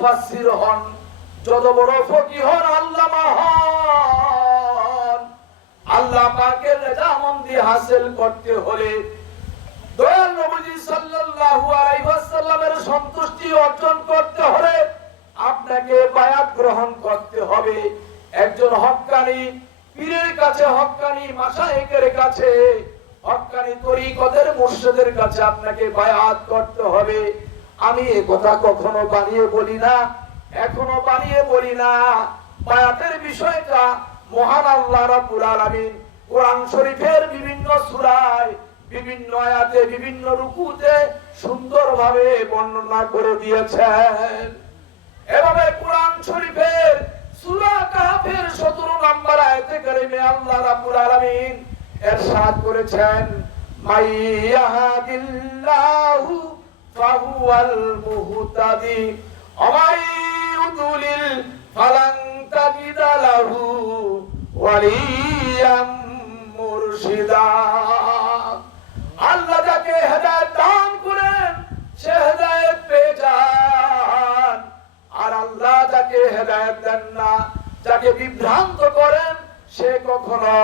মুফাসসির হন, যত বড় ফকিহ হন, আল্লামা হন, আল্লাহ পাকের রেজামন্দি হাসিল করতে হলে, দয়াল নবী সাল্লাল্লাহু আলাইহি ওয়াসাল্লামের সন্তুষ্টি অর্জন করতে হলে আপনাকে বায়াত গ্রহণ করতে হবে। একজন হক্কানি পীরের কাছে, হক্কানি মাশায়েখের কাছে, হক্কানি তরিকতের মুর্শিদের কাছে আপনাকে বায়াত করতে হবে। আমি এই কথা কখনো বানিয়ে বলি না, এখনো বানিয়ে বলি না। বায়াতের বিষয়টা মহান আল্লাহ রাব্বুল আলামিন কোরআন শরীফের বিভিন্ন সূরায়, বিভিন্ন আয়াতে, বিভিন্ন রুকুতে সুন্দরভাবে বর্ণনা করে দিয়েছেন। এভাবে কোরআন শরীফের সূরা কাহফের 17 নম্বর আয়াতে কারিমে আল্লাহ রাব্বুল আলামিন ইরশাদ করেছেন, মাইয়াহাদিল্লাহু ফাহুয়াল মুহতাদি ওয়া মাইয়ুদ্লিল ফালান তাজিদা লাহু ওয়ালিয়াম মুরশিদা। আল্লাহ যাকে হেদায়েত দান করেন সে হেদায়েত পেয়ে যান, আর আল্লাহ যাকে হেদায়েত দেন না, যাকে বিভ্রান্ত করেন, সে কখনো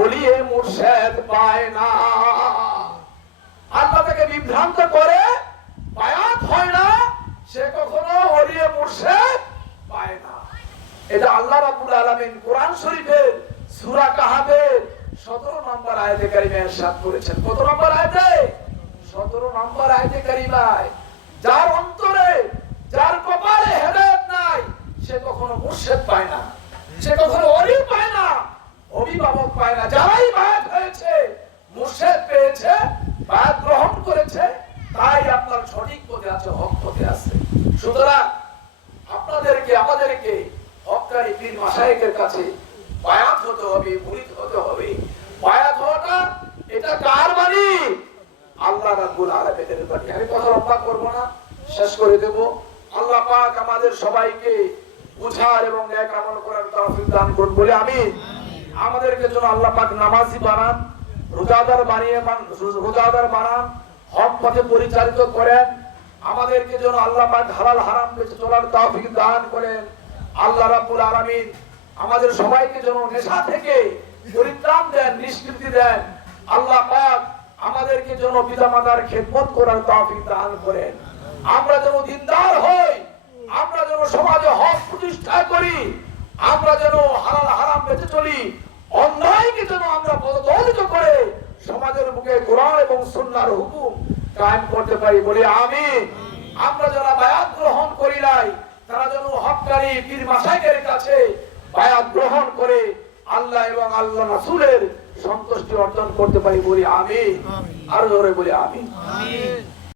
ওলিয়ে মুর্শিদ পায় না। আল্লাহ তাকে বিভ্রান্ত করে বায়াত হয় না, সে কখনো ওলিয়ে মুর্শিদ পায় না। এটা আল্লাহ রাব্বুল আলামিন কোরআন শরীফের সূরা কাহফের 17 নম্বর আয়াতে কারিমায় ইরশাদ করেছেন। কত নম্বর আয়াতে? 17 নম্বর আয়াতে কারিমায়। যার অন্তরে, যার কপালে হেদায়েত নাই, সে কখনো মুর্শিদ পায় না, সে কখনো ওলি পায় না, অভিভাবক পায় না। যারাই বায়াত হয়েছে, মুর্শিদ পেয়েছে, বায়াত গ্রহণ করেছে, তাই আপনার সঠিক পথে আছে, হক পথে আছে। সুতরাং আপনাদেরকে, আমাদেরকে হক্কানি পীর মাশায়েখের কাছে বায়াত হতে হবে, মুরিদ হতে হবে। বায়াত হওয়াটা এটা কার বাণী? আল্লাহ রাব্বুল আলামিনের বাণী। আমি কথা লম্বা করব না, শেষ করে দেব। আল্লাহ পাক আমাদের সবাইকে বুঝার এবং নেক আমল করার তৌফিক দান করুন বলে আমিন। আমাদেরকে যেন আল্লাহ পাক নামাজি বানান, রোজাদার বানান, হক পথে পরিচালিত করেন। আমাদেরকে যেন আল্লাহ পাক হালাল হারাম বেঁচে চলার তৌফিক দান করেন। আল্লাহ রাব্বুল আলামিন আমাদের সবাইকে যেন নেশা থেকে পরিত্রাণ দেন, নিষ্কৃতি দেন। আল্লাহ পাক আমাদেরকে যেন পিতামাতার খেদমত করার তৌফিক দান করেন। আমরা যেন দিনদার হই, আমরা যেন সমাজে হক প্রতিষ্ঠা করি, আমরা যেন হালাল হারাম বেঁচে চলি, অন্যায়কে যেন আমরা পদদলিত করে সমাজের বুকে কোরআন এবং সুন্নাহর হুকুম কায়েম করতে পারি বলে আমিন। আমরা যারা বায়াত গ্রহণ করি নাই, তারা যেন হক্কানি পীর মাশায়েখের কাছে বায়াত গ্রহণ করে আল্লাহ এবং আল্লাহ রাসূলের সন্তুষ্টি অর্জন করতে পারি বলি আমিন। আরো জোরে বলি আমিন।